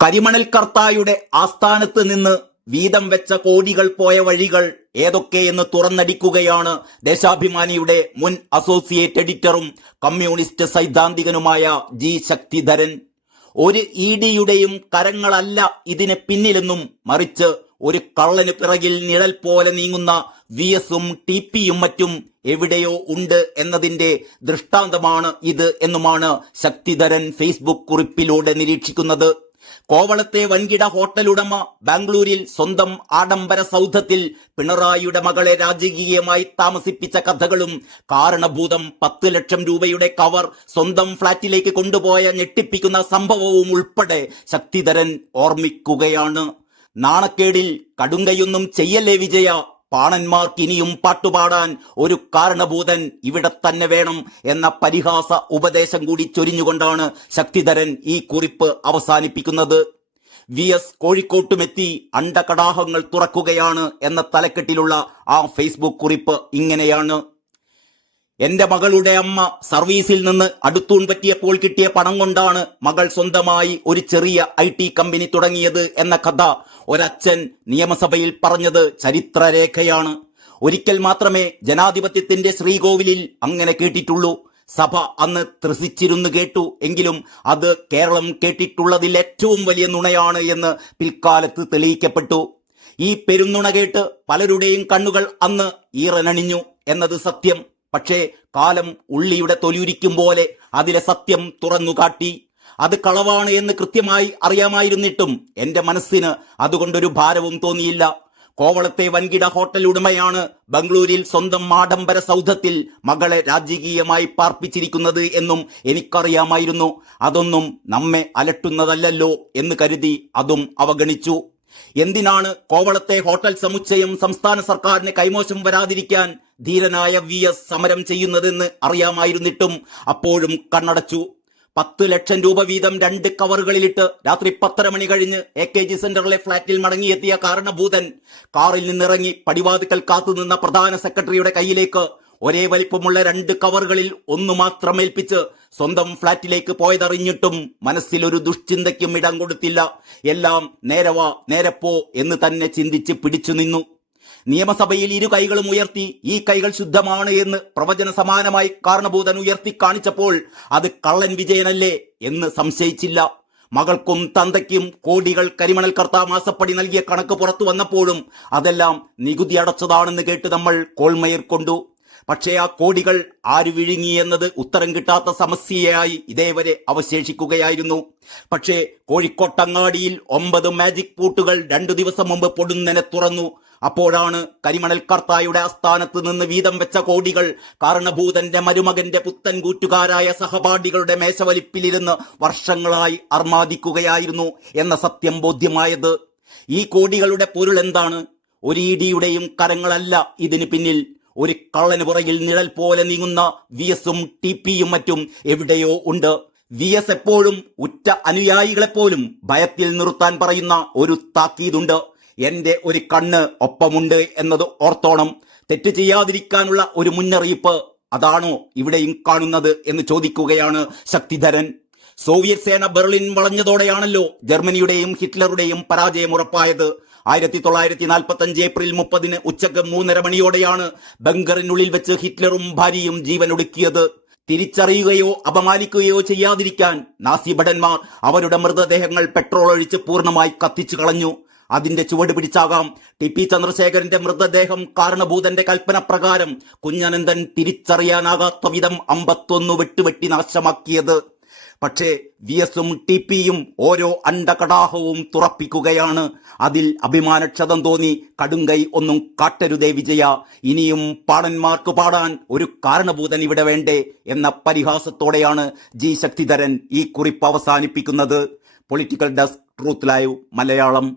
കരിമണൽ കർത്തായുടെ ആസ്ഥാനത്ത് നിന്ന് വീതം വെച്ച കോടികൾ പോയ വഴികൾ ഏതൊക്കെയെന്ന് തുറന്നടിക്കുകയാണ് ദേശാഭിമാനിയുടെ മുൻ അസോസിയേറ്റ് എഡിറ്ററും കമ്മ്യൂണിസ്റ്റ് സൈദ്ധാന്തികനുമായ ജി ശക്തിധരൻ. ഒരു ഇഡിയുടെയും കരങ്ങളല്ല ഇതിന് പിന്നിലെന്നും മറിച്ച് ഒരു കള്ളന് പിറകിൽ നിഴൽ പോലെ നീങ്ങുന്ന VS-ഉം TP-യും മറ്റും എവിടെയോ ഉണ്ട് എന്നതിന്റെ ദൃഷ്ടാന്തമാണ് ഇത് എന്നുമാണ് ശക്തിധരൻ ഫേസ്ബുക്ക് കുറിപ്പിലൂടെ നിരീക്ഷിക്കുന്നത്. കോവളത്തെ വൻകിട ഹോട്ടൽ ഉടമ ബാംഗ്ലൂരിൽ സ്വന്തം ആഡംബര സൗധത്തിൽ പിണറായിയുടെ മകളെ രാജകീയമായി താമസിപ്പിച്ച കഥകളും കാരണഭൂതം 10 ലക്ഷം രൂപയുടെ കവർ സ്വന്തം ഫ്ളാറ്റിലേക്ക് കൊണ്ടുപോയ ഞെട്ടിപ്പിക്കുന്ന സംഭവവും ഉൾപ്പെടെ ശക്തിധരൻ ഓർമ്മിക്കുകയാണ്. നാണക്കേടിൽ കടുങ്കയൊന്നും ചെയ്യല്ലേ വിജയ, പാണന്മാർക്ക് ഇനിയും പാട്ടുപാടാൻ ഒരു കാരണഭൂതൻ ഇവിടെ തന്നെ വേണം എന്ന പരിഹാസ ഉപദേശം കൂടി ചൊരിഞ്ഞുകൊണ്ടാണ് ശക്തിധരൻ ഈ കുറിപ്പ് അവസാനിപ്പിക്കുന്നത്. VS കോഴിക്കോട്ടുമെത്തി അണ്ടകടാഹങ്ങൾ തുറക്കുകയാണ് എന്ന തലക്കെട്ടിലുള്ള ആ ഫേസ്ബുക്ക് കുറിപ്പ് ഇങ്ങനെയാണ്: എന്റെ മകളുടെ അമ്മ സർവീസിൽ നിന്ന് അടുത്തൂൺ പറ്റിയപ്പോൾ കിട്ടിയ പണം കൊണ്ടാണ് മകൾ സ്വന്തമായി ഒരു ചെറിയ IT കമ്പനി തുടങ്ങിയത് എന്ന കഥ ഒരച്ഛൻ നിയമസഭയിൽ പറഞ്ഞത് ചരിത്രരേഖയാണ്. ഒരിക്കൽ മാത്രമേ ജനാധിപത്യത്തിന്റെ ശ്രീകോവിലിൽ അങ്ങനെ കേട്ടിട്ടുള്ളൂ. സഭ അന്ന് ത്രസിച്ചിരുന്നു കേട്ടു. എങ്കിലും അത് കേരളം കേട്ടിട്ടുള്ളതിൽ ഏറ്റവും വലിയ നുണയാണ് എന്ന് പിൽക്കാലത്ത് തെളിയിക്കപ്പെട്ടു. ഈ പെരുന്നുണ കേട്ട് പലരുടെയും കണ്ണുകൾ അന്ന് ഈറനണിഞ്ഞു എന്നത് സത്യം. പക്ഷേ കാലം ഉള്ളിയുടെ തൊലിയുരിക്കും പോലെ അതിലെ സത്യം തുറന്നു കാട്ടി. അത് കളവാണ് എന്ന് കൃത്യമായി അറിയാമായിരുന്നിട്ടും എന്റെ മനസ്സിന് അതുകൊണ്ടൊരു ഭാരവും തോന്നിയില്ല. കോവളത്തെ വൻകിട ഹോട്ടൽ ഉടമയാണ് ബംഗളൂരിൽ സ്വന്തം ആഡംബര സൗധത്തിൽ മകളെ രാജകീയമായി പാർപ്പിച്ചിരിക്കുന്നത് എന്നും എനിക്കറിയാമായിരുന്നു. അതൊന്നും നമ്മെ അലട്ടുന്നതല്ലല്ലോ എന്ന് കരുതി അതും അവഗണിച്ചു. എന്തിനാണ് കോവളത്തെ ഹോട്ടൽ സമുച്ചയം സംസ്ഥാന സർക്കാരിന് കൈമോശം വരാതിരിക്കാൻ ധീരനായ VS സമരം ചെയ്യുന്നതെന്ന് അറിയാമായിരുന്നിട്ടും അപ്പോഴും കണ്ണടച്ചു. 10 ലക്ഷം രൂപ വീതം 2 കവറുകളിലിട്ട് രാത്രി 10:30 മണി കഴിഞ്ഞ് AKG സെന്ററിലെ ഫ്ളാറ്റിൽ മടങ്ങിയെത്തിയ കാരണഭൂതൻ കാറിൽ നിന്നിറങ്ങി പടിവാതിക്കൽ കാത്തുനിന്ന പ്രധാന സെക്രട്ടറിയുടെ കയ്യിലേക്ക് ഒരേ വലിപ്പമുള്ള 2 കവറുകളിൽ ഒന്ന് മാത്രം ഏൽപ്പിച്ച് സ്വന്തം ഫ്ളാറ്റിലേക്ക് പോയതറിഞ്ഞിട്ടും മനസ്സിലൊരു ദുഷ്ചിന്തയ്ക്കും ഇടം കൊടുത്തില്ല. എല്ലാം നേരവാ നേരപ്പോ എന്ന് തന്നെ ചിന്തിച്ച് പിടിച്ചു നിന്നു. നിയമസഭയിൽ 2 കൈകളും ഉയർത്തി ഈ കൈകൾ ശുദ്ധമാണ് എന്ന് പ്രവചന സമാനമായി കാരണഭൂതൻ ഉയർത്തി കാണിച്ചപ്പോൾ അത് കള്ളൻ വിജയനല്ലേ എന്ന് സംശയിച്ചില്ല. മകൾക്കും തന്തയ്ക്കും കോടികൾ കരിമണൽ കർത്താ മാസപ്പടി നൽകിയ കണക്ക് പുറത്തു വന്നപ്പോഴും അതെല്ലാം നികുതി അടച്ചതാണെന്ന് കേട്ട് നമ്മൾ കോൾമയർ കൊണ്ടു. പക്ഷേ ആ കോടികൾ ആര് വിഴുങ്ങി എന്നത് ഉത്തരം കിട്ടാത്ത സമസ്യയായി ഇതേവരെ അവശേഷിക്കുകയായിരുന്നു. പക്ഷേ കോഴിക്കോട്ടങ്ങാടിയിൽ 9 മാജിക് പൂട്ടുകൾ 2 ദിവസം മുമ്പ് പൊടുന്നനെ തുറന്നു. അപ്പോഴാണ് കരിമണൽ കർത്തായുടെ ആസ്ഥാനത്ത് നിന്ന് വീതം വെച്ച കോടികൾ കാരണഭൂതന്റെ മരുമകന്റെ പുത്തൻ കൂറ്റുകാരായ സഹപാഠികളുടെ മേശവലിപ്പിലിരുന്ന് വർഷങ്ങളായി അർമാദിക്കുകയായിരുന്നു എന്ന സത്യം ബോധ്യമായത്. ഈ കോടികളുടെ പൊരുൾ എന്താണ്? ഒരു ഇഡിയുടെയും കരങ്ങളല്ല ഇതിന് പിന്നിൽ. ഒരു കള്ളന് പുറകിൽ നിഴൽ പോലെ നീങ്ങുന്ന VS-ഉം TP-യും മറ്റും എവിടെയോ ഉണ്ട്. VS എപ്പോഴും ഉറ്റ അനുയായികളെപ്പോലും ഭയത്തിൽ നിർത്താൻ പറയുന്ന ഒരു താക്കീതുണ്ട്: എന്റെ ഒരു കണ്ണ് ഒപ്പമുണ്ട് എന്നത് ഓർത്തോണം. തെറ്റ് ചെയ്യാതിരിക്കാനുള്ള ഒരു മുന്നറിയിപ്പ് അതാണോ ഇവിടെയും കാണുന്നത് എന്ന് ചോദിക്കുകയാണ് ശക്തിധരൻ. സോവിയറ്റ് സേന ബെർലിൻ വളഞ്ഞതോടെയാണല്ലോ ജർമ്മനിയുടെയും ഹിറ്റ്ലറുടെയും പരാജയം ഉറപ്പായത്. 1945 ഏപ്രിൽ 30 ഉച്ചക്ക് 3:30 മണിയോടെയാണ് ബങ്കറിനുള്ളിൽ വെച്ച് ഹിറ്റ്ലറും ഭാര്യയും ജീവനൊടുക്കിയത്. തിരിച്ചറിയുകയോ അപമാനിക്കുകയോ ചെയ്യാതിരിക്കാൻ നാസി ഭടന്മാർ അവരുടെ മൃതദേഹങ്ങൾ പെട്രോൾ ഒഴിച്ച് പൂർണ്ണമായി കത്തിച്ചു കളഞ്ഞു. അതിന്റെ ചുവട് പിടിച്ചാകാം TP ചന്ദ്രശേഖരന്റെ മൃതദേഹം കാരണഭൂതന്റെ കൽപ്പന പ്രകാരം കുഞ്ഞനന്തൻ തിരിച്ചറിയാനാകാത്ത വിധം 51 വെട്ടുവെട്ടി നാശമാക്കിയത്. പക്ഷേ VS-ഉം TP-യും ഓരോ അണ്ടകടാഹവും തുറപ്പിക്കുകയാണ്. അതിൽ അഭിമാനക്ഷതം തോന്നി കടുങ്കൈ ഒന്നും കാട്ടരുതേ വിജയ, ഇനിയും പാടന്മാർക്ക് പാടാൻ ഒരു കാരണഭൂതൻ ഇവിടെ വേണ്ടേ എന്ന പരിഹാസത്തോടെയാണ് ജി ശക്തിധരൻ ഈ കുറിപ്പ് അവസാനിപ്പിക്കുന്നത്. Political desk, truth live Malayalam.